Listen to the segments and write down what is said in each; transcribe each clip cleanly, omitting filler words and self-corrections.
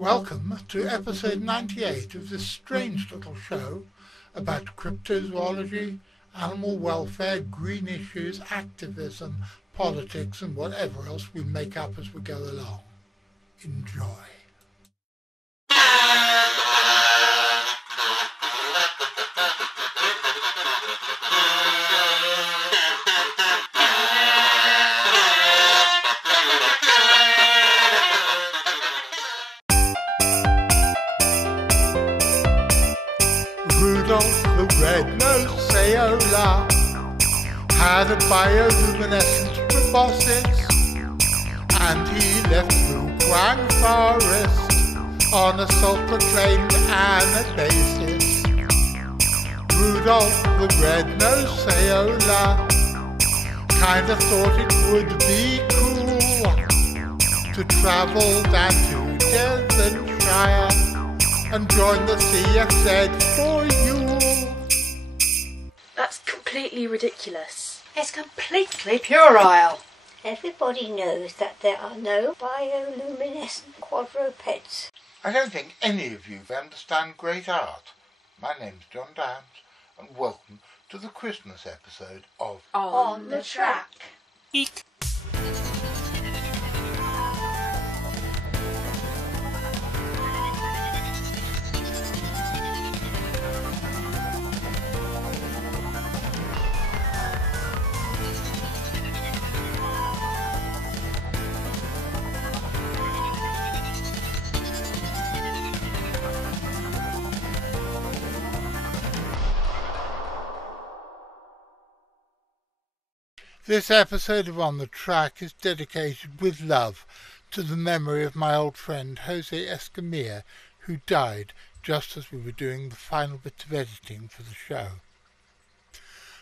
Welcome to episode 98 of this strange little show about cryptozoology, animal welfare, green issues, activism, politics and whatever else we make up as we go along. Enjoy. Rudolph the red-nosed Saola had a bioluminescent proboscis, and he left the Quang forest on a self-proclaimed anabasis. Rudolph the red-nosed Saola kinda thought it would be cool to travel down to Devonshire and join the CFZ for you. That's completely ridiculous. It's completely puerile. Everybody knows that there are no bioluminescent quadrupeds. I don't think any of you understand great art. My name's John Downs, and welcome to the Christmas episode of On the Track. Eek. This episode of On the Track is dedicated with love to the memory of my old friend Jose Escamilla, who died just as we were doing the final bit of editing for the show.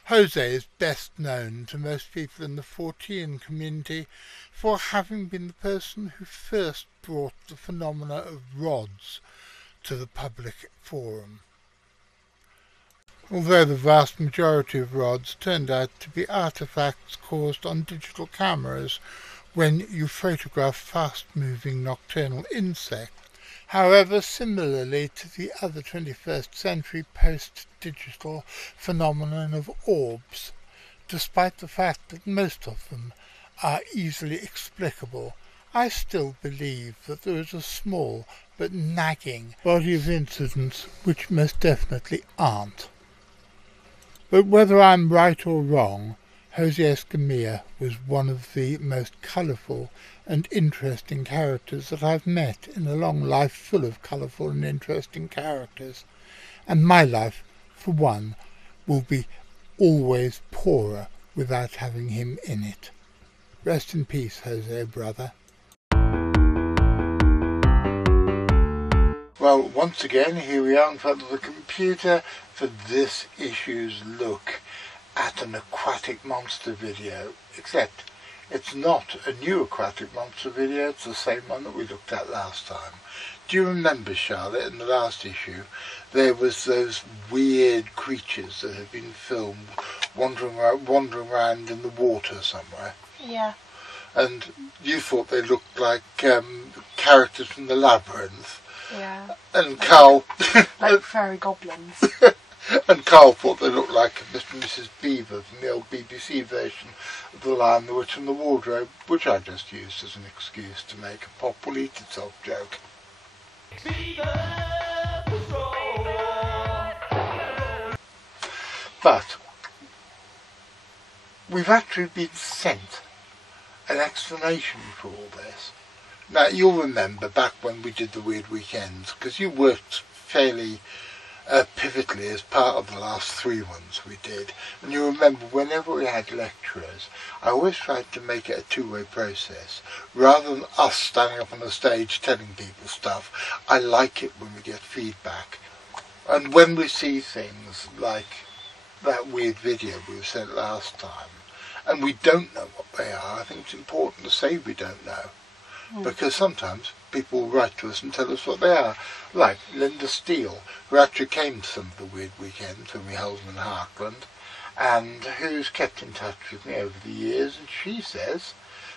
Jose is best known to most people in the Fortean community for having been the person who first brought the phenomena of rods to the public forum. Although the vast majority of rods turned out to be artefacts caused on digital cameras when you photograph fast-moving nocturnal insects. However, similarly to the other 21st century post-digital phenomenon of orbs, despite the fact that most of them are easily explicable, I still believe that there is a small but nagging body of incidents which most definitely aren't. But whether I'm right or wrong, Jose Escamilla was one of the most colourful and interesting characters that I've met in a long life full of colourful and interesting characters, and my life, for one, will be always poorer without having him in it. Rest in peace, Jose, brother. Well, once again, here we are in front of the computer for this issue's look at an aquatic monster video, except it's not a new aquatic monster video, it's the same one that we looked at last time. Do you remember, Charlotte, in the last issue, there was those weird creatures that had been filmed wandering around in the water somewhere? Yeah. And you thought they looked like characters from the Labyrinth. Yeah. And Carl... like fairy goblins. And Carl thought they looked like Mr. and Mrs. Beaver from the old BBC version of The Lion, the Witch and the Wardrobe, which I just used as an excuse to make a pop will eat itself joke. But we've actually been sent an explanation for all this. Now, you'll remember back when we did the Weird Weekends, because you worked fairly pivotally as part of the last 3 ones we did, and you remember whenever we had lecturers, I always tried to make it a two-way process. Rather than us standing up on the stage telling people stuff, I like it when we get feedback. And when we see things like that weird video we sent last time, and we don't know what they are, I think it's important to say we don't know. Because sometimes people will write to us and tell us what they are. Like Linda Steele, who actually came to some of the Weird Weekends when we held them in Hartland, and who's kept in touch with me over the years, and she says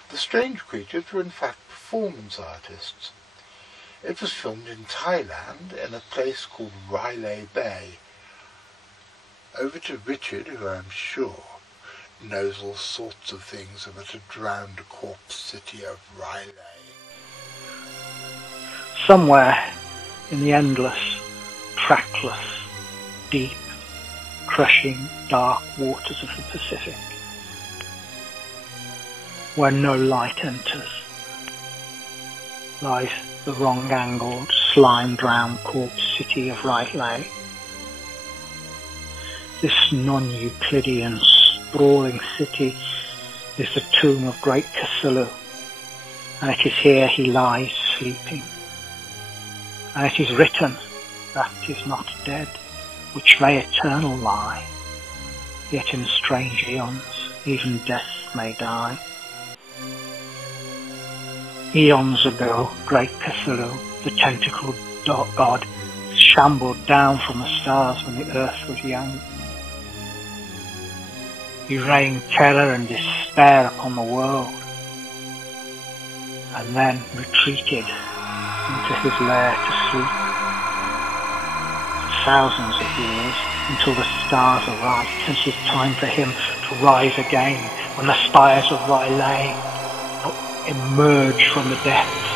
the strange creatures were in fact performance artists. It was filmed in Thailand in a place called Railay Bay. Over to Richard, who I'm sure knows all sorts of things about the drowned corpse city of Railay. Somewhere in the endless, trackless, deep, crushing, dark waters of the Pacific, where no light enters, lies the wrong-angled, slime-drowned corpse city of Railay. This non-Euclidean, sprawling city is the tomb of great Cthulhu, and it is here he lies sleeping. And it is written that is not dead, which may eternal lie, yet in strange eons even death may die. Eons ago, great Cthulhu, the tentacled god, shambled down from the stars when the earth was young. He rained terror and despair upon the world, and then retreated into his lair to sleep. For thousands of years, until the stars are right, and it is time for him to rise again, when the spires of Railay emerge from the depths,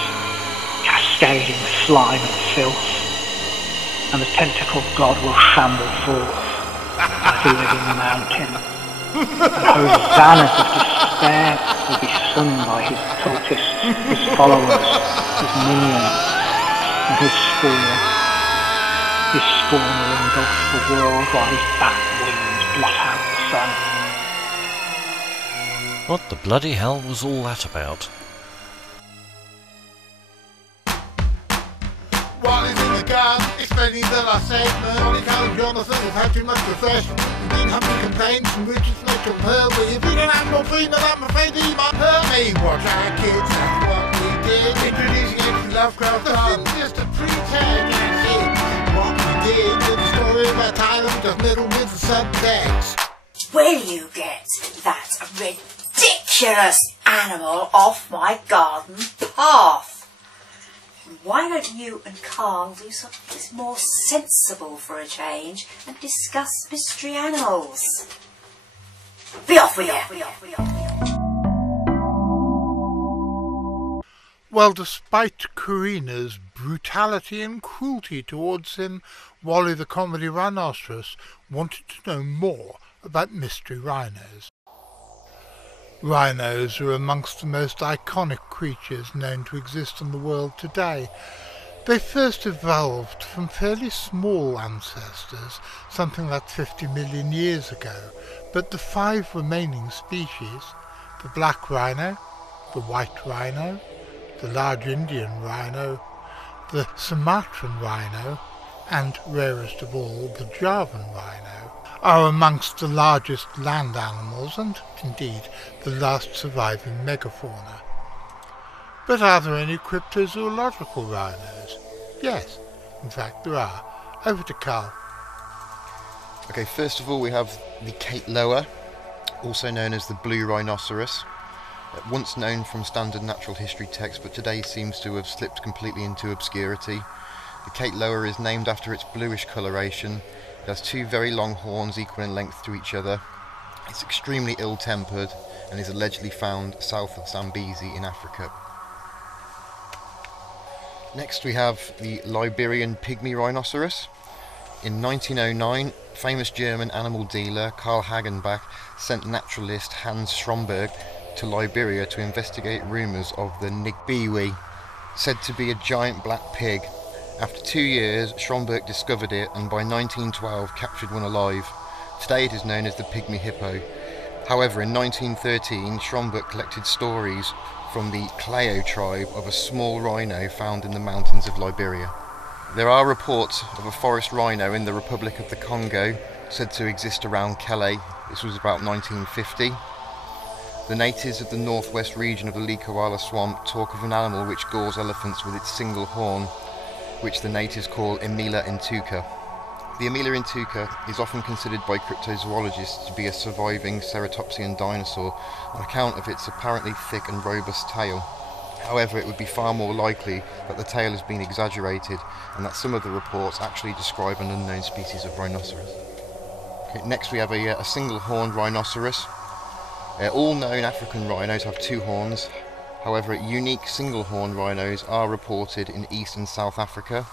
cascading with slime and filth, and the tentacled god will shamble forth like a living mountain, and hosannas of despair will be sung by his cultists, his followers, his minions, and his spawn will engulf the world while his bat wings blot out the sun. What the bloody hell was all that about? Wally's in the garden, explaining the last segment. Wally, Carl and Jonathan have had too much refreshment. We've been having complaints and we're just much on her. We've been an animal Freeman, I'm afraid he might hurt me. Watch our kids, that's what we did. Introducing H.P. Lovecraft. The film's just a pretext, that's it. What we did with the story about Tyler, we just meddled with the subtext. Will you get that ridiculous animal off my garden path? Why don't you and Carl do something that's more sensible for a change and discuss mystery animals? Be off with you! Well, despite Corinna's brutality and cruelty towards him, Wally the comedy rhinoceros wanted to know more about mystery rhinos. Rhinos are amongst the most iconic creatures known to exist in the world today. They first evolved from fairly small ancestors, something like 50 million years ago, but the 5 remaining species, the black rhino, the white rhino, the large Indian rhino, the Sumatran rhino, and rarest of all, the Javan rhino, are amongst the largest land animals and, indeed, the last surviving megafauna. But are there any cryptozoological rhinos? Yes, in fact there are. Over to Carl. Okay, first of all we have the Cape Lower, also known as the blue rhinoceros. Once known from standard natural history texts, but today seems to have slipped completely into obscurity. The Cape Lower is named after its bluish coloration. It has 2 very long horns equal in length to each other. It's extremely ill-tempered and is allegedly found south of Zambezi in Africa. Next we have the Liberian pygmy rhinoceros. In 1909, famous German animal dealer Karl Hagenbach sent naturalist Hans Stromberg to Liberia to investigate rumours of the Ngbiwi, said to be a giant black pig. After 2 years, Stromberg discovered it and by 1912 captured one alive. Today it is known as the pygmy hippo. However, in 1913, Stromberg collected stories from the Clayo tribe of a small rhino found in the mountains of Liberia. There are reports of a forest rhino in the Republic of the Congo, said to exist around Calais. This was about 1950. The natives of the northwest region of the Likawala swamp talk of an animal which gores elephants with its single horn, which the natives call Emila intuca. The Emila intuca is often considered by cryptozoologists to be a surviving ceratopsian dinosaur on account of its apparently thick and robust tail. However, it would be far more likely that the tale has been exaggerated and that some of the reports actually describe an unknown species of rhinoceros. Okay, next we have a single-horned rhinoceros. All known African rhinos have two horns. However, unique single-horned rhinos are reported in East and South Africa.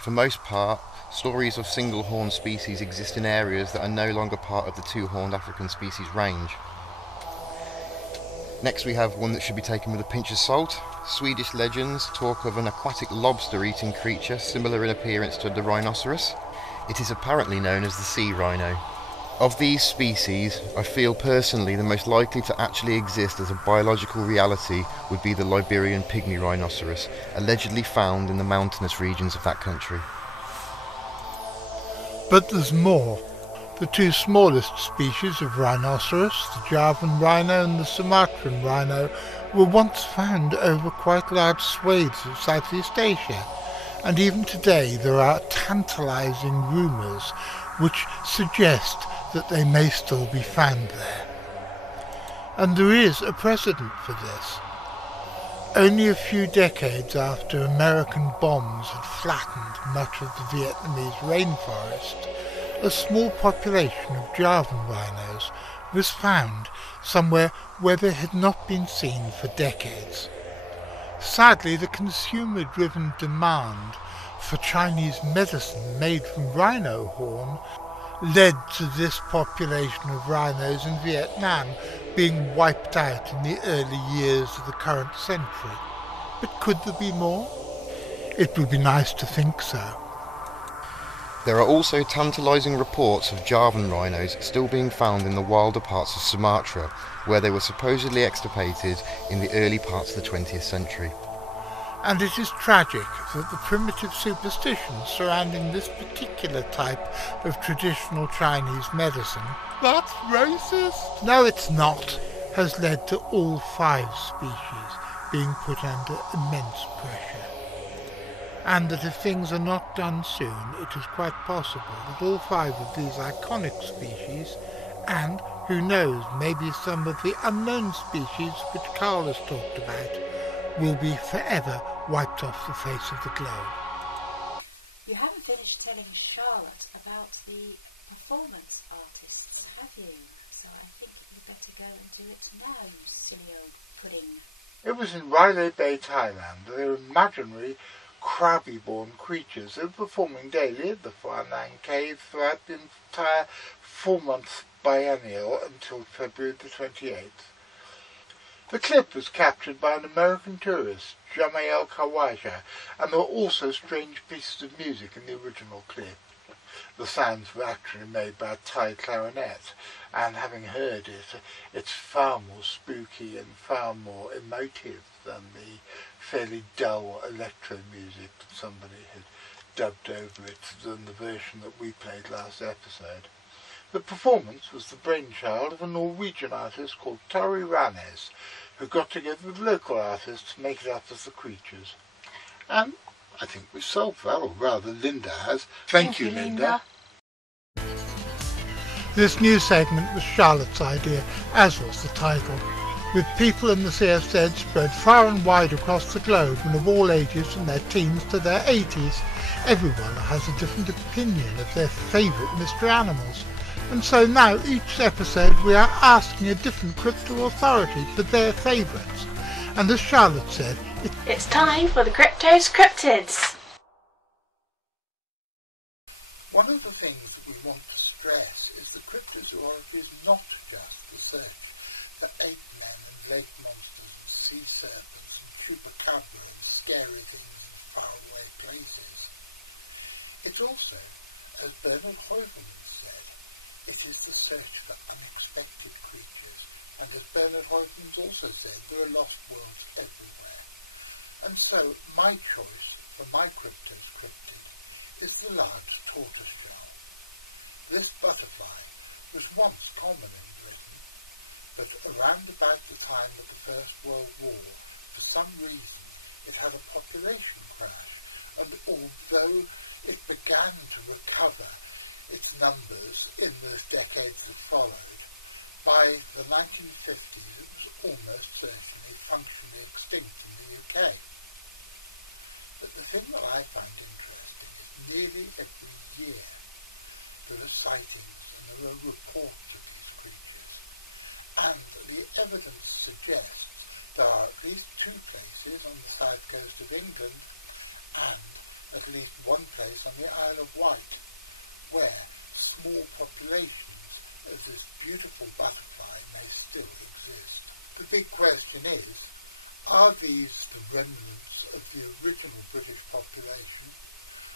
For most part, stories of single-horned species exist in areas that are no longer part of the two-horned African species range. Next we have one that should be taken with a pinch of salt. Swedish legends talk of an aquatic lobster-eating creature similar in appearance to the rhinoceros. It is apparently known as the sea rhino. Of these species, I feel personally the most likely to actually exist as a biological reality would be the Liberian pygmy rhinoceros, allegedly found in the mountainous regions of that country. But there's more. The two smallest species of rhinoceros, the Javan rhino and the Sumatran rhino, were once found over quite large swathes of Southeast Asia, and even today there are tantalizing rumours which suggest that they may still be found there. And there is a precedent for this. Only a few decades after American bombs had flattened much of the Vietnamese rainforest, a small population of Javan rhinos was found somewhere where they had not been seen for decades. Sadly, the consumer-driven demand for Chinese medicine made from rhino horn led to this population of rhinos in Vietnam being wiped out in the early years of the current century. But could there be more? It would be nice to think so. There are also tantalising reports of Javan rhinos still being found in the wilder parts of Sumatra, where they were supposedly extirpated in the early parts of the 20th century. And it is tragic that the primitive superstitions surrounding this particular type of traditional Chinese medicine, "That's racist!" No, it's not, has led to all 5 species being put under immense pressure. And that if things are not done soon, it is quite possible that all 5 of these iconic species, and, who knows, maybe some of the unknown species which Carl has talked about, will be forever wiped off the face of the globe. You haven't finished telling Charlotte about the performance artists, have you? So I think you better go and do it now, you silly old pudding. It was in Riley Bay, Thailand. They were imaginary crabby-born creatures that were performing daily at the Phanang Cave throughout the entire 4-month biennial until February the 28th. The clip was captured by an American tourist, Jamael Kawaja, and there were also strange pieces of music in the original clip. The sounds were actually made by a Thai clarinet, and having heard it, it's far more spooky and far more emotive than the fairly dull electro music that somebody had dubbed over it than the version that we played last episode. The performance was the brainchild of a Norwegian artist called Tari Ranes, who got together with local artists to make it up as the creatures. And I think we've solved that, or rather Linda has. Thank you, Linda. This new segment was Charlotte's idea, as was the title. With people in the CFZ spread far and wide across the globe and of all ages from their teens to their 80s, everyone has a different opinion of their favourite mystery animals. And so now each episode we are asking a different crypto authority for their favourites. And as Charlotte said, It's time for the Cryptos Cryptids. one of the things that we want to stress is that cryptozoology is not just the search for ape men and lake monsters and sea serpents and chupacabra and scary things in faraway places. It's also, as Bernard Heuvelman said, it is the search for unexpected creatures, and as Bernard Heuvelman also said, there are lost worlds everywhere. And so my choice for my Cryptos Cryptid is the large tortoiseshell. This butterfly was once common in Britain, but around about the time of the First World War, for some reason, it had a population crash, and although it began to recover its numbers in the decades that followed, By the 1950s it was almost certainly functionally extinct in the UK. But the thing that I find interesting is nearly every year there are sightings and there are reports of these creatures. And the evidence suggests there are at least 2 places on the south coast of England and at least 1 place on the Isle of Wight where small populations of this beautiful butterfly may still exist. The big question is, are these the remnants of the original British population,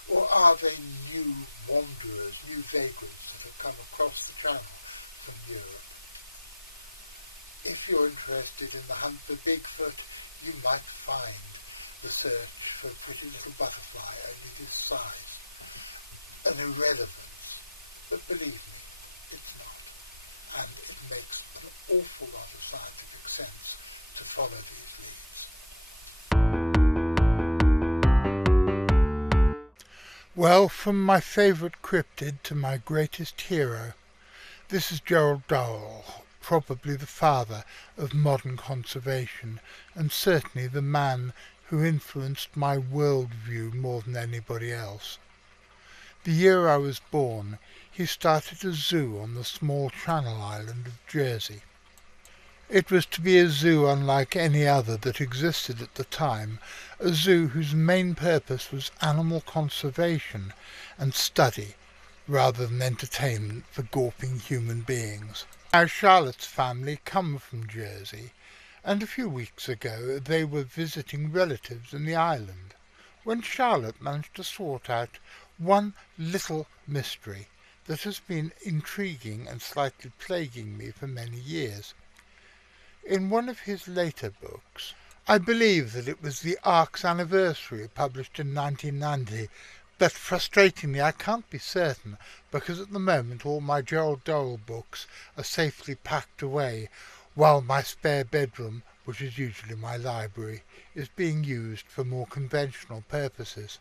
or are they new wanderers, new vagrants that have come across the channel from Europe? If you're interested in the hunt for Bigfoot, you might find the search for a pretty little butterfly only this size an irrelevance, but believe me, it's not. And it makes an awful lot of scientific sense to follow these leads. Well, from my favourite cryptid to my greatest hero, this is Gerald Durrell, probably the father of modern conservation, and certainly the man who influenced my worldview more than anybody else. The year I was born, he started a zoo on the small Channel island of Jersey. It was to be a zoo unlike any other that existed at the time, a zoo whose main purpose was animal conservation and study, rather than entertainment for gawping human beings. Now Charlotte's family come from Jersey, and a few weeks ago they were visiting relatives in the island, when Charlotte managed to sort out one little mystery that has been intriguing and slightly plaguing me for many years. In one of his later books, I believe that it was the Ark's Anniversary, published in 1990, but frustratingly I can't be certain, because at the moment all my Gerald Durrell books are safely packed away, while my spare bedroom, which is usually my library, is being used for more conventional purposes.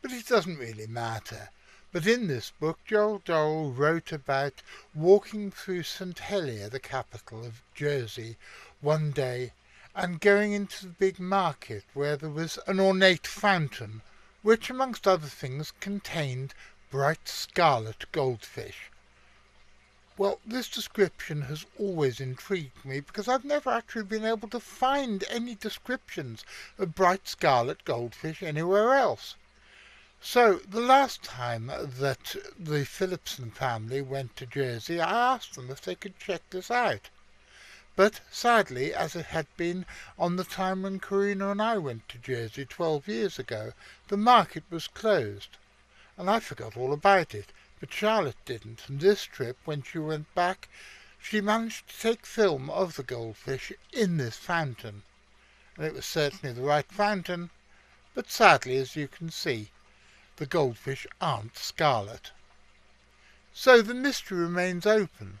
But it doesn't really matter. But in this book, Gerald Durrell wrote about walking through St. Helier, the capital of Jersey, one day, and going into the big market where there was an ornate fountain, which, amongst other things, contained bright scarlet goldfish. Well, this description has always intrigued me, because I've never actually been able to find any descriptions of bright scarlet goldfish anywhere else. So, the last time that the Phillipson family went to Jersey, I asked them if they could check this out. But, sadly, as it had been on the time when Corinna and I went to Jersey 12 years ago, the market was closed, and I forgot all about it. But Charlotte didn't, and this trip, when she went back, she managed to take film of the goldfish in this fountain. And it was certainly the right fountain, but sadly, as you can see, the goldfish aren't scarlet. So the mystery remains open,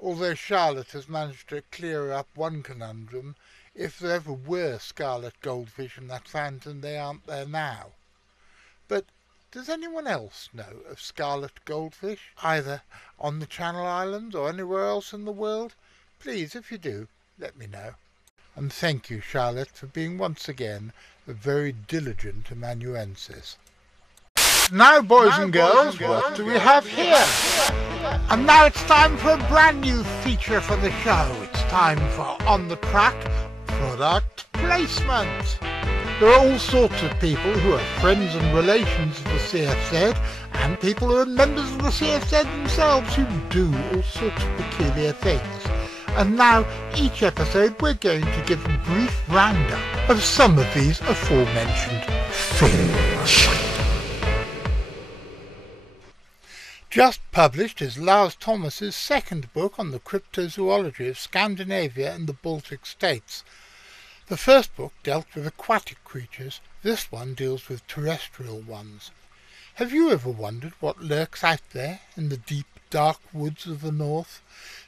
although Charlotte has managed to clear up one conundrum. If there ever were scarlet goldfish in that fountain, they aren't there now. But does anyone else know of scarlet goldfish, either on the Channel Islands or anywhere else in the world? Please, if you do, let me know. And thank you, Charlotte, for being once again a very diligent amanuensis. Now, boys and girls, what do we have here? And now it's time for a brand new feature for the show. It's time for On the Track Product Placement. There are all sorts of people who are friends and relations of the CFZ, and people who are members of the CFZ themselves who do all sorts of peculiar things. And now, each episode, we're going to give a brief roundup of some of these aforementioned things. Just published is Lars Thomas's second book on the cryptozoology of Scandinavia and the Baltic states. The first book dealt with aquatic creatures, this one deals with terrestrial ones. Have you ever wondered what lurks out there in the deep, dark woods of the north?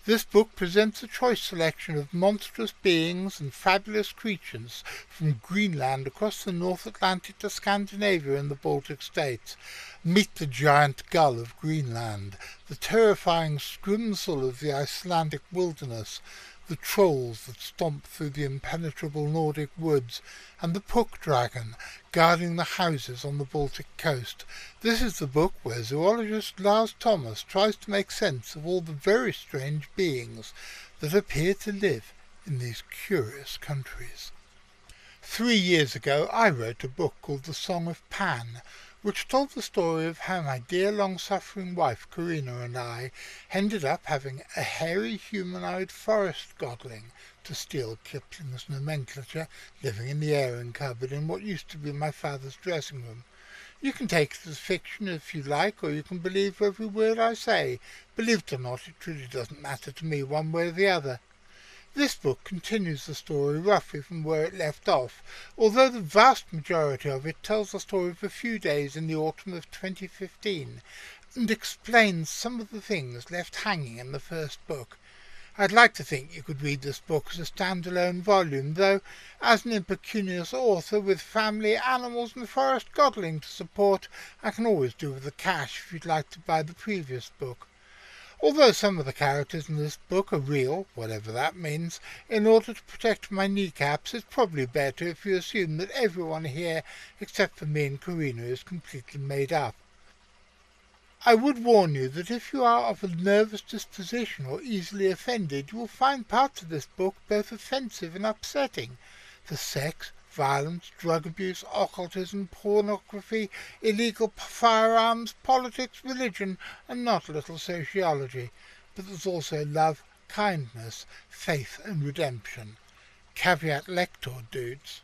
This book presents a choice selection of monstrous beings and fabulous creatures from Greenland across the North Atlantic to Scandinavia and the Baltic states. Meet the giant gull of Greenland, the terrifying scrimsel of the Icelandic wilderness, the trolls that stomp through the impenetrable Nordic woods, and the puck dragon guarding the houses on the Baltic coast. This is the book where zoologist Lars Thomas tries to make sense of all the very strange beings that appear to live in these curious countries. 3 years ago I wrote a book called The Song of Pan, which told the story of how my dear long-suffering wife Corinna and I ended up having a hairy humanoid forest godling, to steal Kipling's nomenclature, living in the airing cupboard in what used to be my father's dressing room. You can take it as fiction if you like, or you can believe every word I say. Believe it or not, it really doesn't matter to me one way or the other. This book continues the story roughly from where it left off, although the vast majority of it tells the story of a few days in the autumn of 2015, and explains some of the things left hanging in the first book. I'd like to think you could read this book as a standalone volume, though, as an impecunious author with family, animals and forest godling to support, I can always do with the cash if you'd like to buy the previous book. Although some of the characters in this book are real, whatever that means, in order to protect my kneecaps, it's probably better if you assume that everyone here, except for me and Corinna, is completely made up. I would warn you that if you are of a nervous disposition or easily offended, you will find parts of this book both offensive and upsetting. The sex, violence, drug abuse, occultism, pornography, illegal firearms, politics, religion, and not a little sociology. But there's also love, kindness, faith and redemption. Caveat lector, dudes.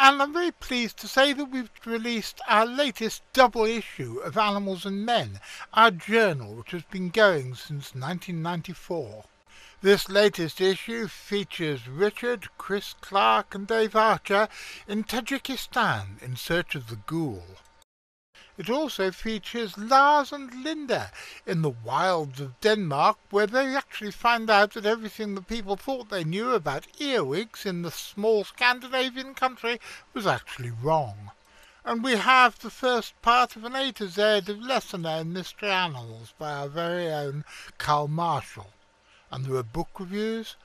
And I'm very pleased to say that we've released our latest double issue of Animals and Men, our journal which has been going since 1994. This latest issue features Richard, Chris Clark and Dave Archer in Tajikistan in search of the ghoul. It also features Lars and Linda in the wilds of Denmark, where they actually find out that everything that people thought they knew about earwigs in the small Scandinavian country was actually wrong. And we have the first part of an A to Z of lesser-known mystery animals by our very own Carl Marshall. And there are book reviews,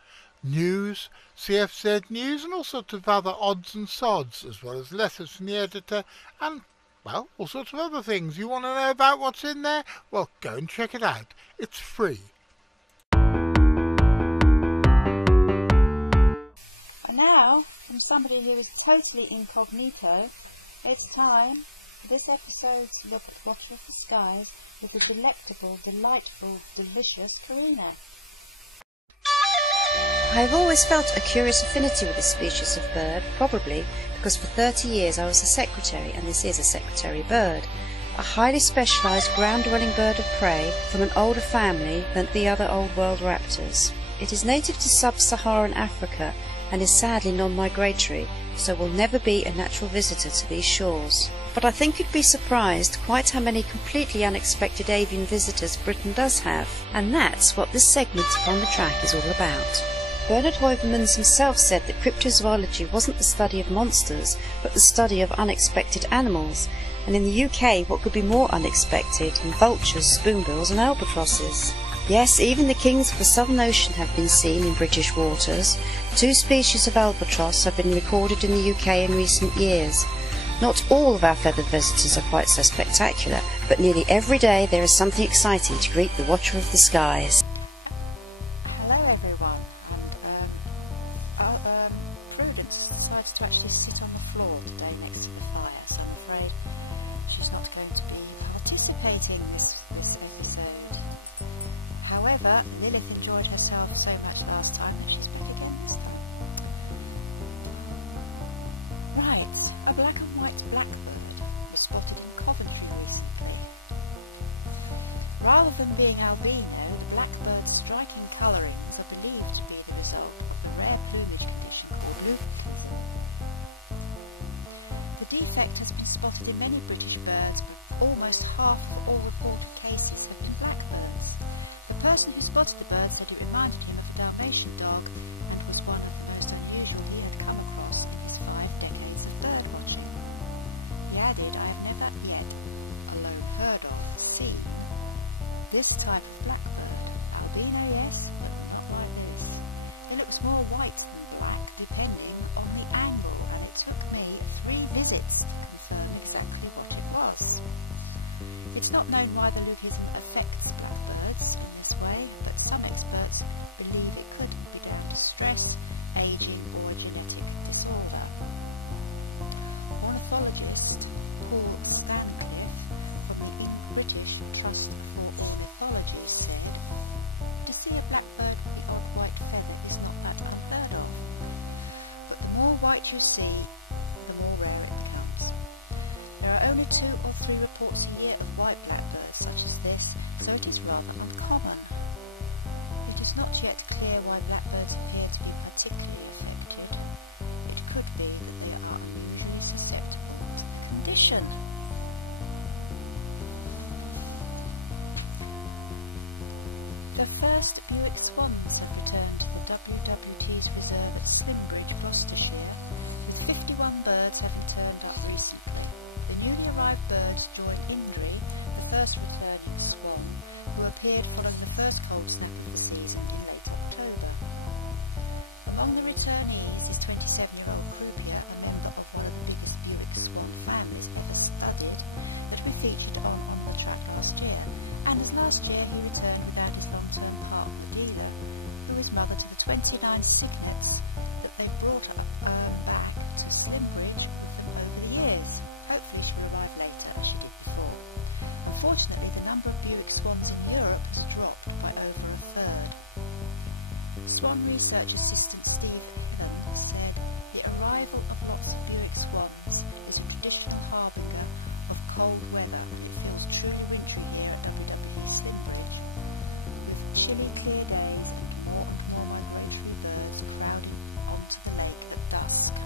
news, CFZ news, and all sorts of other odds and sods, as well as letters from the editor, and, well, all sorts of other things. You want to know about what's in there? Well, go and check it out. It's free. And now, from somebody who is totally incognito, it's time for this episode's look at Watcher of the Skies with the delectable, delightful, delicious Corinna. I've always felt a curious affinity with this species of bird, probably because for 30 years I was a secretary, and this is a secretary bird, a highly specialised ground-dwelling bird of prey from an older family than the other Old World raptors. It is native to sub-Saharan Africa and is sadly non-migratory, so will never be a natural visitor to these shores. But I think you'd be surprised quite how many completely unexpected avian visitors Britain does have, and that's what this segment on the track is all about. Bernard Heuvelmans himself said that cryptozoology wasn't the study of monsters, but the study of unexpected animals, and in the UK what could be more unexpected than vultures, spoonbills and albatrosses? Yes, even the kings of the Southern Ocean have been seen in British waters. 2 species of albatross have been recorded in the UK in recent years. Not all of our feathered visitors are quite so spectacular, but nearly every day there is something exciting to greet the Watcher of the Skies. Hello everyone, and Prudence decided to actually sit on the floor today next to the fire, so I'm afraid she's not going to be participating this episode. However, Lilith enjoyed herself so much last time that she's back again this time. Right, a black and white blackbird was spotted in Coventry recently. Rather than being albino, the blackbird's striking colourings are believed to be the result of the rare plumage condition called leucism. The defect has been spotted in many British birds, but almost half of all reported cases have been blackbirds. The person who spotted the bird said it reminded him of a Dalmatian dog and was one of the most unusual he had come across in his 5 decades of bird watching. He added, "I have never yet alone heard of, seen this type of blackbird. Albino, yes, but not like this. It looks more white than black, depending on the angle, and it took me 3 visits to confirm exactly what it was." It's not known why the leucism affects blackbirds in this way, but some experts believe it could be down to stress, aging, or a genetic disorder. Ornithologist Paul Stancliffe from the British Trust for Ornithology said, "To see a blackbird with the odd white feather is not that unheard of, but the more white you see, the more rare it becomes. There are only 2 or 3 reports a year of white blackbirds such as this, so it is rather uncommon. It is not yet clear why blackbirds appear to be particularly affected. It could be that they are unusually susceptible to the condition." The first Buick swans have returned to the WWT's reserve at Slimbridge, Gloucestershire, with 51 birds having turned up recently. The newly arrived birds join Indri, the first returning swan, who appeared following the first cold snap of the season in late October. Among the returnees is 27-year-old Croupier, a member of one of the biggest Buick swan families ever studied, that we featured on the track last year, and as last year he returned without his long-term partner Dealer, who is mother to the 29 cygnets that they've brought back to Slimbridge with them over the years. Hopefully she will arrive later, as she did before. Unfortunately, the number of Buick swans in Europe has dropped by over a third. Swan research assistant Steve Heaven said, "The arrival of lots of Buick swans is a traditional harbinger of cold weather, and it feels truly wintry here at WWT Slimbridge, with chilly clear days and more migratory birds crowding onto the lake at dusk."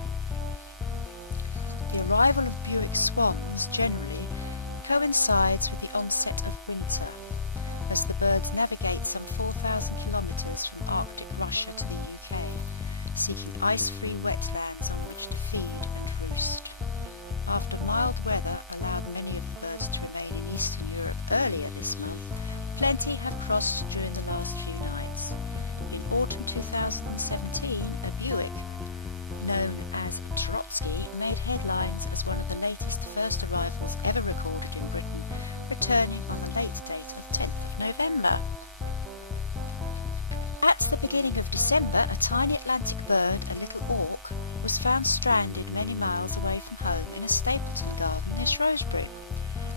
The arrival of Buick swans generally coincides with the onset of winter, as the birds navigate some 4,000 kilometres from Arctic Russia to the UK, seeking ice-free wetlands on which to feed and roost. After mild weather allowed many of the birds to remain in Eastern Europe earlier this month, plenty have crossed during the last few nights. In autumn 2017, a Buick, known as Trotsky, made headlines as one of the latest first arrivals ever recorded in Britain, returning on the late date of 10th of November. At the beginning of December, a tiny Atlantic bird, a little auk, was found stranded many miles away from home in a Stapleton garden near Shrewsbury.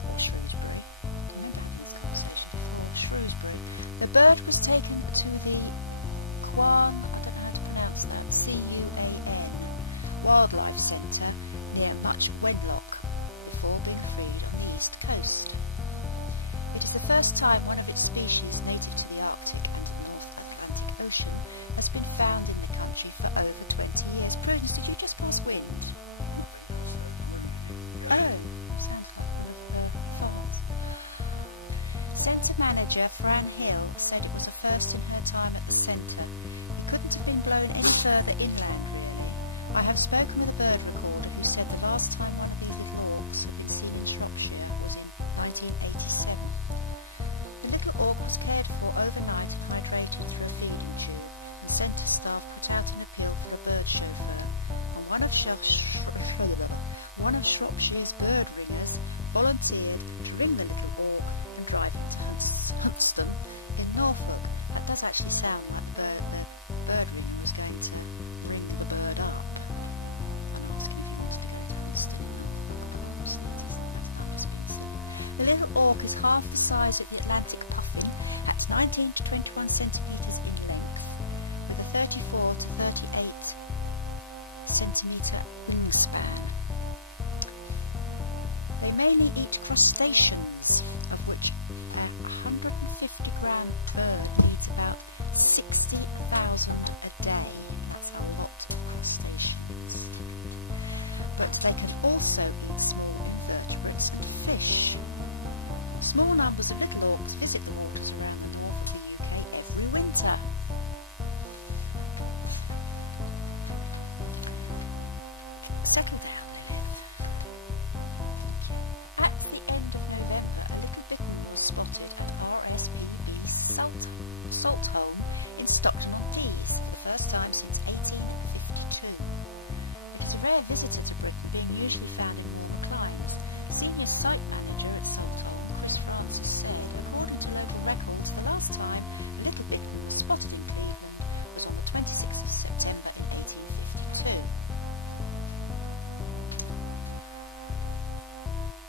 I remember having this conversation before. Shrewsbury. The bird was taken to the Cuan, I don't know how to pronounce that, C-U-A-N, Wildlife Centre near Much Wenlock, before being freed on the east coast. It is the first time one of its species native to the Arctic and the North Atlantic Ocean has been found in the country for over 20 years. Prudence, did you just pass wind? I think that's grooming. Oh, it sounded like one of her farts. Centre manager Fran Hill said it was a first in her time at the centre. He couldn't have been blown any further inland, really. I have spoken with a bird recorder who said the last time one of these little auks had been seen in Shropshire was in 1987. The little auk was cared for overnight and hydrated through a feeding tube, and centre staff put out an appeal for a bird chauffeur, and one of Shropshire's bird ringers volunteered to ring the little auk and drive him to Huntston in Norfolk. That does actually sound like the bird ringer was going to ring the bird up and ask him if he wanted to go to Huntston in Norfolk, but obviously it isn't. I'm just being silly. The little auk is half the size of the Atlantic puffin, at 19 to 21 centimetres in length, with a 34 to 38 centimetre wingspan. They mainly eat crustaceans, of which a 150-gram bird needs about 60,000 a day. That's a lot of crustaceans. but they can also eat small invertebrates and fish. Small numbers of little auks visit the waters around the north of the UK every winter. Settle down, Lilith. Thank you. At the end of November, a little bittern was spotted at RSPB Saltholm in Stockton-on-Tees for the first time since 1852. It is a rare visitor to Britain, being usually found in warmer climes. Senior site manager at Saltholm, Chris Francis, said, according to local records, the last time a little bittern was spotted in Cleveland was on the 26th of September in 1852.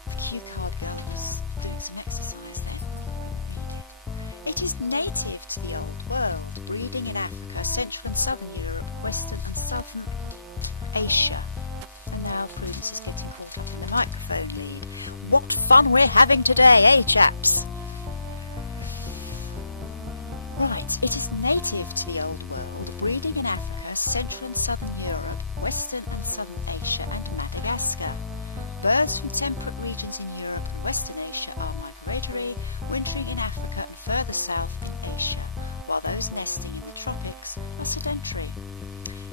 The cue card girl was doing some exercise then. I couldn't read it. It is native to the Old World, breeding in Africa, Central and Southern Europe, Western and Southern Asia. And now Prudence is getting caught up in the microphone lead. What fun we're having today, eh, chaps? Right, it is native to the Old World, breeding in Africa, Central and Southern Europe, Western and Southern Asia and Madagascar. Birds from temperate regions in Europe and Western Asia are migratory, wintering in Africa and further south in Asia, while those nesting in the tropics are sedentary.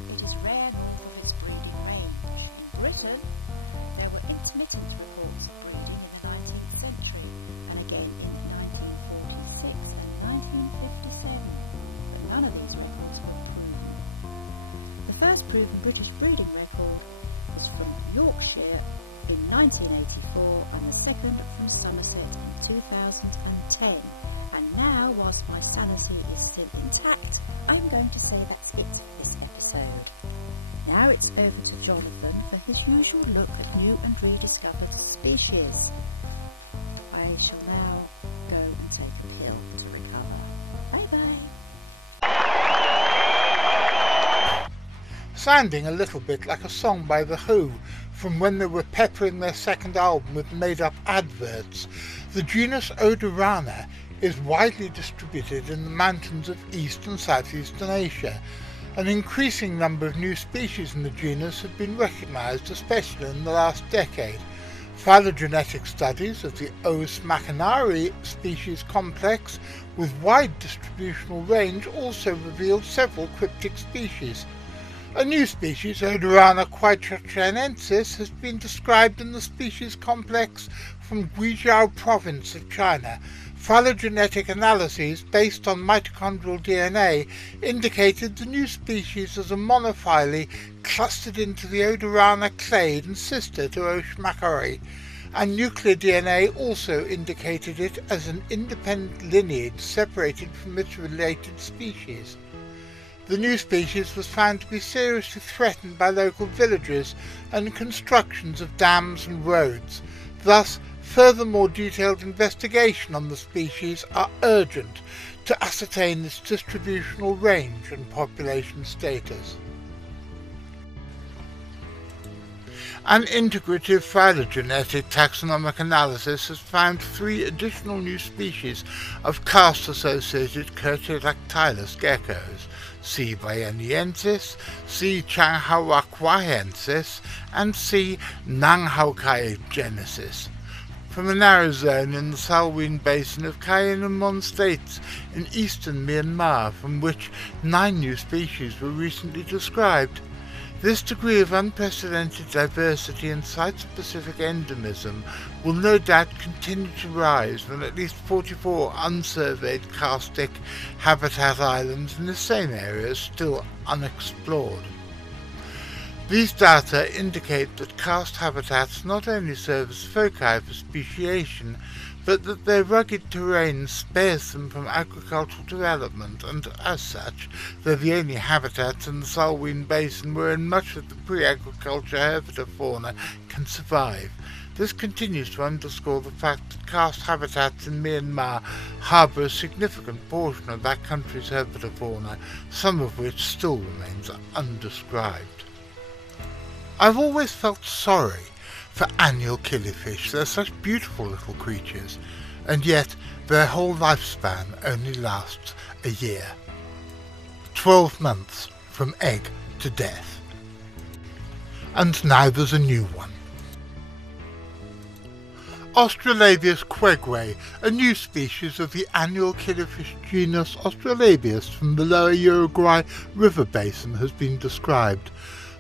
It is rare north of its breeding range. In Britain, there were intermittent reports of breeding in the 19th century, and again in 1946 and 1957, but none of these records were proven. The first proven British breeding record was from Yorkshire in 1984 and the second from Somerset in 2010. And now, whilst my sanity is still intact, I'm going to say that's it for this episode. Now it's over to Jonathan for his usual look at new and rediscovered species. I shall now go and take a pill to recover. Bye bye. Sounding a little bit like a song by The Who from when they were peppering their second album with made-up adverts, the genus Odorrana is widely distributed in the mountains of East and Southeastern Asia. An increasing number of new species in the genus have been recognised, especially in the last decade. Phylogenetic studies of the Os machinari species complex with wide distributional range also revealed several cryptic species. A new species, Odorrana quaitochenensis, has been described in the species complex from Guizhou province of China. Phylogenetic analyses based on mitochondrial DNA indicated the new species as a monophyly clustered into the Odorrana clade and sister to Os machinari, and nuclear DNA also indicated it as an independent lineage separated from its related species. The new species was found to be seriously threatened by local villagers and constructions of dams and roads. Thus, further more detailed investigation on the species are urgent to ascertain its distributional range and population status. An integrative phylogenetic taxonomic analysis has found 3 additional new species of cast-associated Curtidactylus geckos: C. bayaniensis, C. changhauaquahensis, and C. nanghaucaegenesis, from a narrow zone in the Salween Basin of Cayenne and Mon states in eastern Myanmar, from which 9 new species were recently described. This degree of unprecedented diversity and site-specific endemism will no doubt continue to rise when at least 44 unsurveyed karstic habitat islands in the same area are still unexplored. These data indicate that karst habitats not only serve as foci for speciation, but that their rugged terrain spares them from agricultural development, and as such, they're the only habitats in the Salween Basin wherein much of the pre-agriculture herpetofauna can survive. This continues to underscore the fact that karst habitats in Myanmar harbour a significant portion of that country's herpetofauna, some of which still remains undescribed. I've always felt sorry for annual killifish. They're such beautiful little creatures, and yet their whole lifespan only lasts a year. 12 months from egg to death. and now there's a new one. Australabius queguae, a new species of the annual killifish genus Australabius from the lower Uruguay river basin has been described.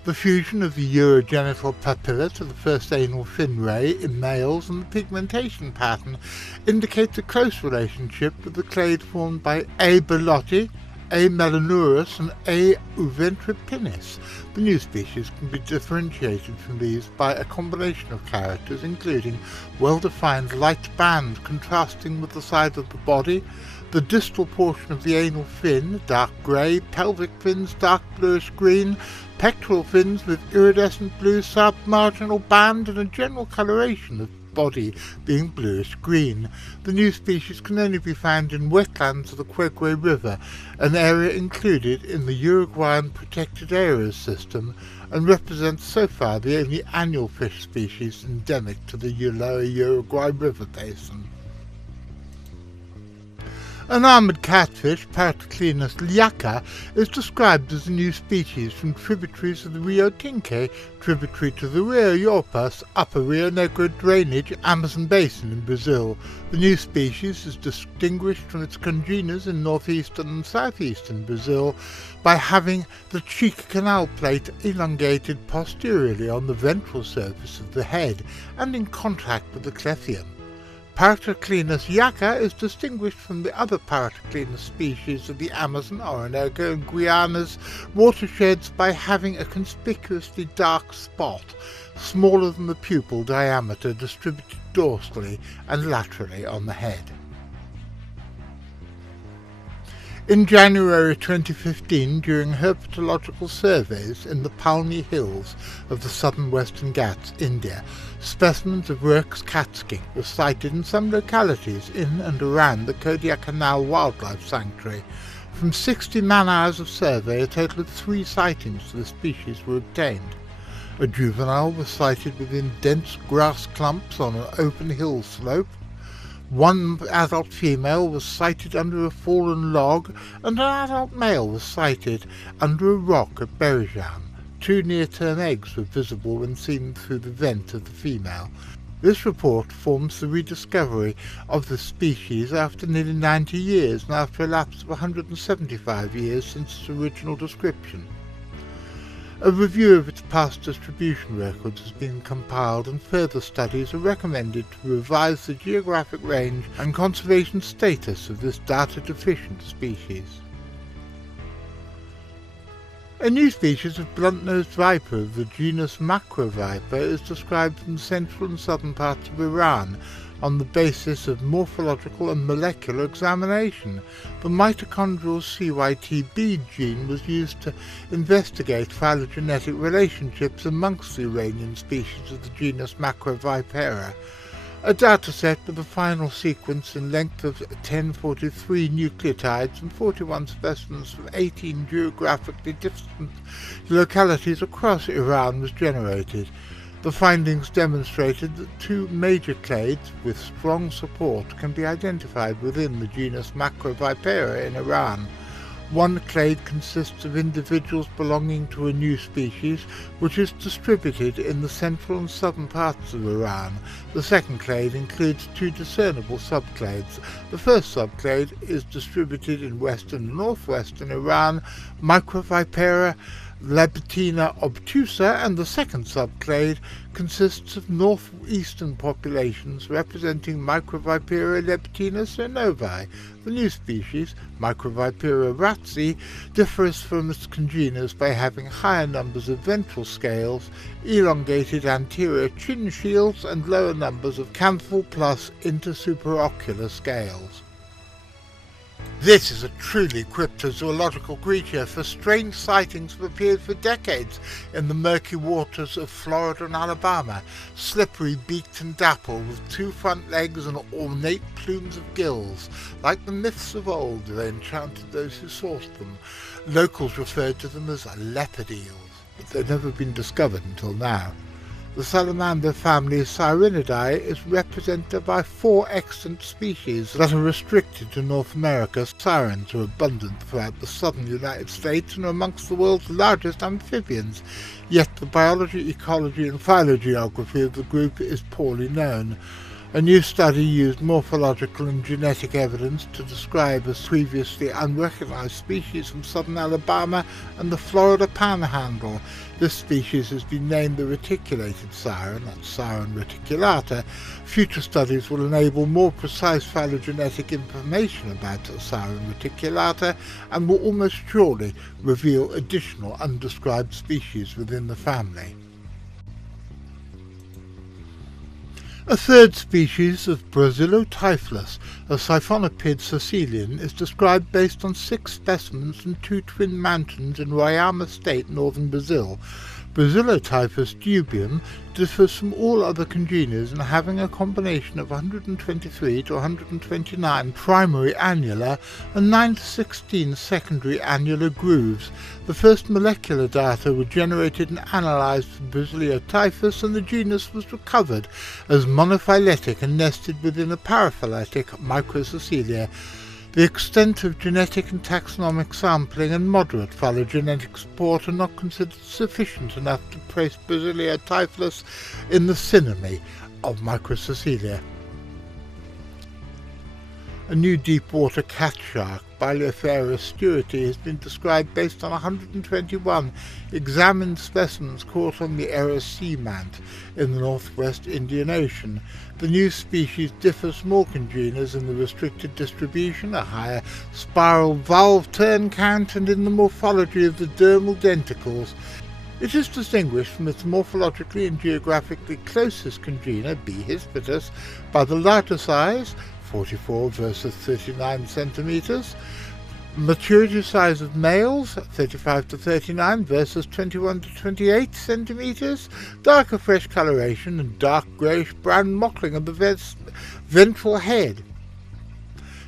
The fusion of the urogenital papilla to the first anal fin ray in males and the pigmentation pattern indicates a close relationship with the clade formed by A. belotti, A. melanurus and A. uventripinis. The new species can be differentiated from these by a combination of characters including well-defined light band contrasting with the side of the body, the distal portion of the anal fin, dark grey, pelvic fins, dark bluish-green, pectoral fins with iridescent blue submarginal band and a general coloration of body being bluish-green. The new species can only be found in wetlands of the Queguay River, an area included in the Uruguayan Protected Areas system, and represents so far the only annual fish species endemic to the lower Uruguay River basin. An armoured catfish, Paratoclinus liaca, is described as a new species from tributaries of the Rio Tinque, tributary to the Rio Yorpas, upper Rio Negro drainage, Amazon basin in Brazil. The new species is distinguished from its congeners in northeastern and southeastern Brazil by having the cheek canal plate elongated posteriorly on the ventral surface of the head and in contact with the clephium. Paratoclinus liaca is distinguished from the other Paratoclinus species of the Amazon, Orinoco and Guiana's watersheds by having a conspicuously dark spot, smaller than the pupil diameter, distributed dorsally and laterally on the head. In January 2015, during herpetological surveys in the Palni Hills of the southern Western Ghats, India, specimens of Rurk's catskink were sighted in some localities in and around the Kodiak Canal Wildlife Sanctuary. From 60 man-hours of survey, a total of 3 sightings of the species were obtained. A juvenile was sighted within dense grass clumps on an open hill slope. One adult female was sighted under a fallen log, and an adult male was sighted under a rock at Berejam. 2 near-term eggs were visible when seen through the vent of the female. This report forms the rediscovery of the species after nearly 90 years and after a lapse of 175 years since its original description. A review of its past distribution records has been compiled, and further studies are recommended to revise the geographic range and conservation status of this data-deficient species. A new species of blunt-nosed viper of the genus Macroviper is described from the central and southern parts of Iran on the basis of morphological and molecular examination. The mitochondrial CYTB gene was used to investigate phylogenetic relationships amongst the Iranian species of the genus Macrovipera. A dataset with a final sequence in length of 1043 nucleotides and 41 specimens from 18 geographically distant localities across Iran was generated. The findings demonstrated that 2 major clades with strong support can be identified within the genus Macrovipera in Iran. One clade consists of individuals belonging to a new species which is distributed in the central and southern parts of Iran. The second clade includes 2 discernible subclades. The first subclade is distributed in western and northwestern Iran, Microvipera labitina obtusa, and the second subclade consists of northeastern populations representing Microvipera labitina cernovi. The new species, Microvipera ratzi, differs from its congeners by having higher numbers of ventral scales, elongated anterior chin shields, and lower numbers of canthal plus intersuperocular scales. This is a truly cryptozoological creature, for strange sightings have appeared for decades in the murky waters of Florida and Alabama, slippery, beaked and dappled, with 2 front legs and ornate plumes of gills. Like the myths of old, they enchanted those who sought them. Locals referred to them as leopard eels, but they've never been discovered until now. The salamander family Sirenidae is represented by 4 extant species that are restricted to North America. Sirens are abundant throughout the southern United States and are amongst the world's largest amphibians, yet the biology, ecology and phylogeography of the group is poorly known. A new study used morphological and genetic evidence to describe a previously unrecognized species from southern Alabama and the Florida Panhandle. This species has been named the reticulated siren, that's Siren reticulata. Future studies will enable more precise phylogenetic information about Siren reticulata and will almost surely reveal additional undescribed species within the family. A third species of Brasilotyphus, a siphonopid caecilian, is described based on 6 specimens from 2 twin mountains in Roraima State, northern Brazil. Brasilotyphus dubium differs from all other congeners in having a combination of 123 to 129 primary annular and 9 to 16 secondary annular grooves. The first molecular data were generated and analysed for Brasilotyphus, and the genus was recovered as monophyletic and nested within a paraphyletic Microcaecilia. The extent of genetic and taxonomic sampling and moderate phylogenetic support are not considered sufficient enough to place Brasilotyphus in the synonymy of Microcaecilia. A new deep-water cat shark, Bilophera stewarti, has been described based on 121 examined specimens caught on the Eros seamant in the northwest Indian Ocean. The new species differs from all congeners in the restricted distribution, a higher spiral valve turn count, and in the morphology of the dermal denticles. It is distinguished from its morphologically and geographically closest congener, B. hispidus, by the larger size, 44 versus 39 centimeters, maturity size of males, 35 to 39 versus 21 to 28 centimeters, darker fresh coloration and dark greyish-brown mottling of the ventral head.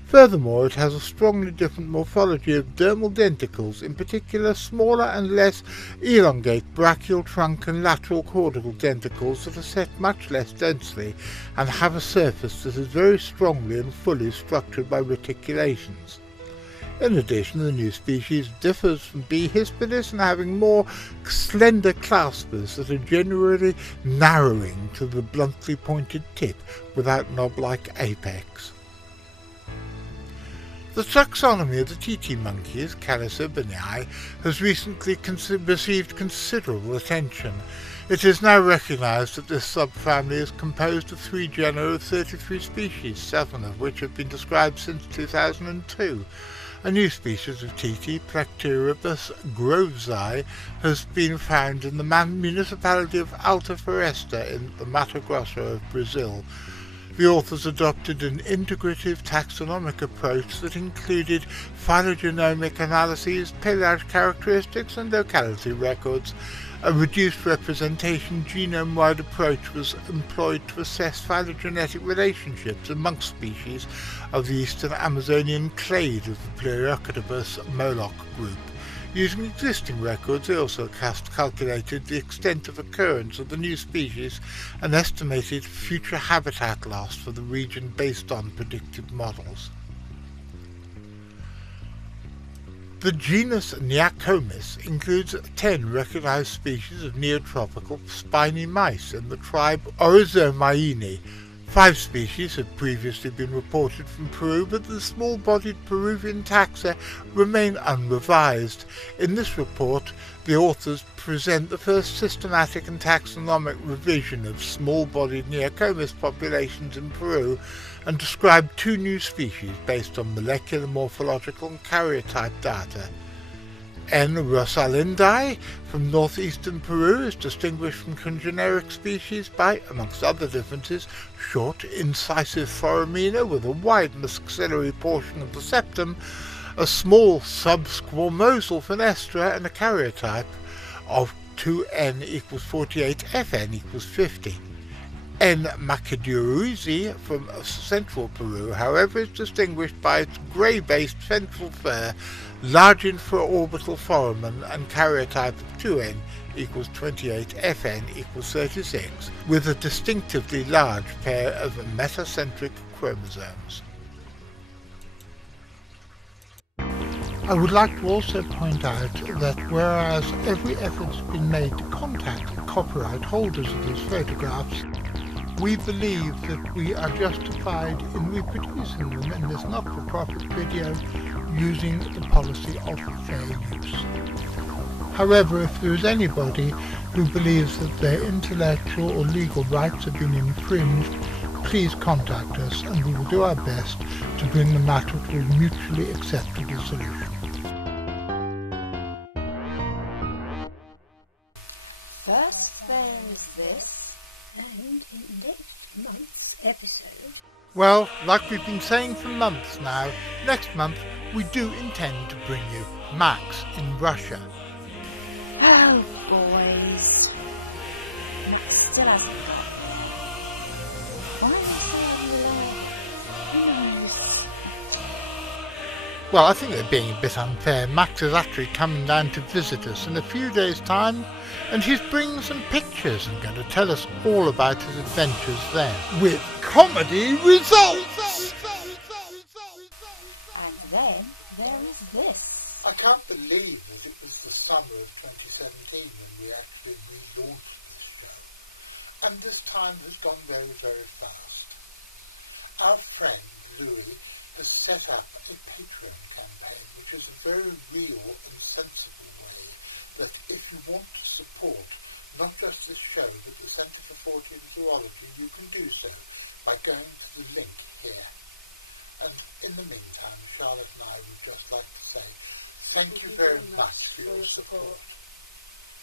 Furthermore, it has a strongly different morphology of dermal denticles, in particular smaller and less elongate brachial trunk and lateral cortical denticles that are set much less densely and have a surface that is very strongly and fully structured by reticulations. In addition, the new species differs from B. hispidus in having more slender claspers that are generally narrowing to the bluntly pointed tip without knob-like apex. The taxonomy of the TT monkeys, Calysobinae, has recently received considerable attention. It is now recognized that this subfamily is composed of 3 genera of 33 species, 7 of which have been described since 2002. A new species of TT, Plactyribus grovesi, has been found in the municipality of Alta Floresta in the Mato Grosso of Brazil. The authors adopted an integrative taxonomic approach that included phylogenomic analyses, pelage characteristics and locality records. A reduced representation genome-wide approach was employed to assess phylogenetic relationships amongst species of the eastern Amazonian clade of the Pleuroctobus moloch group. Using existing records, they also calculated the extent of occurrence of the new species and estimated future habitat loss for the region based on predictive models. The genus Neocomis includes 10 recognized species of neotropical spiny mice in the tribe Oryzomaini. 5 species have previously been reported from Peru, but the small-bodied Peruvian taxa remain unrevised. In this report, the authors present the first systematic and taxonomic revision of small-bodied Neocomis populations in Peru and describe 2 new species based on molecular, morphological and karyotype data. N. rosalindae from northeastern Peru is distinguished from congeneric species by, amongst other differences, short, incisive foramina with a wide maxillary portion of the septum, a small subsquamosal fenestra, and a karyotype of 2n equals 48, fn equals 50. N. macaduruzi from central Peru, however, is distinguished by its grey-based ventral fur, large infraorbital foramen and karyotype of 2N equals 28, FN equals 36, with a distinctively large pair of metacentric chromosomes. I would like to also point out that whereas every effort has been made to contact the copyright holders of these photographs, we believe that we are justified in reproducing them in this not-for-profit video using the policy of fair use. However, if there is anybody who believes that their intellectual or legal rights have been infringed, please contact us and we will do our best to bring the matter to a mutually acceptable solution. First there is this. And in next month's episode... Well, like we've been saying for months now, next month we do intend to bring you Max in Russia. Oh, boys. Max still hasn't got here. Why are they so unreliable? Who knows? Well, I think they're being a bit unfair. Max is actually coming down to visit us in a few days' time, and he's bringing some pictures and going to tell us all about his adventures then, with comedy results! And then there is this. I can't believe that it was the summer of 2017 when we actually relaunched this show, and this time has gone very, very fast. Our friend Louis has set up a Patreon campaign, which is a very real and sensible way that if you want to support not just this show but the Centre for Fortean Zoology, you can do so by going to the link here. And in the meantime, Charlotte and I would just like to say thank you very much for your support.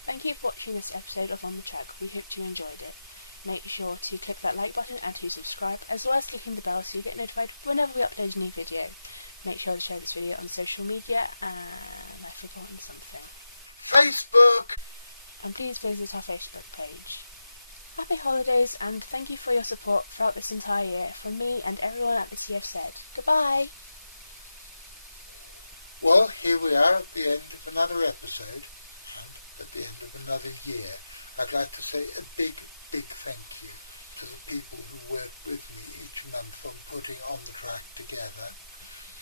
Thank you for watching this episode of On the Track. We hope you enjoyed it. Make sure to click that like button and to subscribe, as well as clicking the bell so you get notified whenever we upload a new video. Make sure to share this video on social media, and I've forgotten something. Facebook! And please visit our Facebook page. Happy holidays, and thank you for your support throughout this entire year from me and everyone at the CFZ. Goodbye! Well, here we are at the end of another episode, and at the end of another year. I'd like to say a big thank you to the people who work with me each month on putting On the Track together.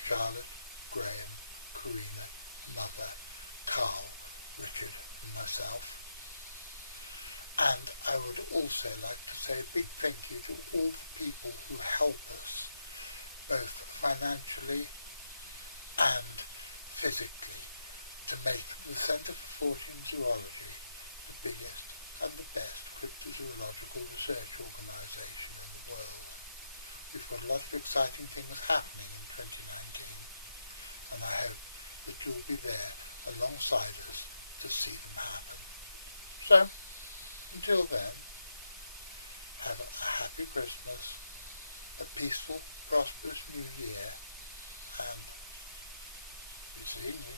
Charlotte, Graham, Corinna, Mother, Carl, Richard and myself. And I would also like to say a big thank you to all the people who help us, both financially and physically, to make the Centre for Fortean Zoology the biggest and the best cryptozoological research organisation in the world. We've got a lot of exciting things happening in 2019, and I hope that you'll be there alongside us to see them happen. So, until then, have a happy Christmas, a peaceful, prosperous New Year, and be seeing you.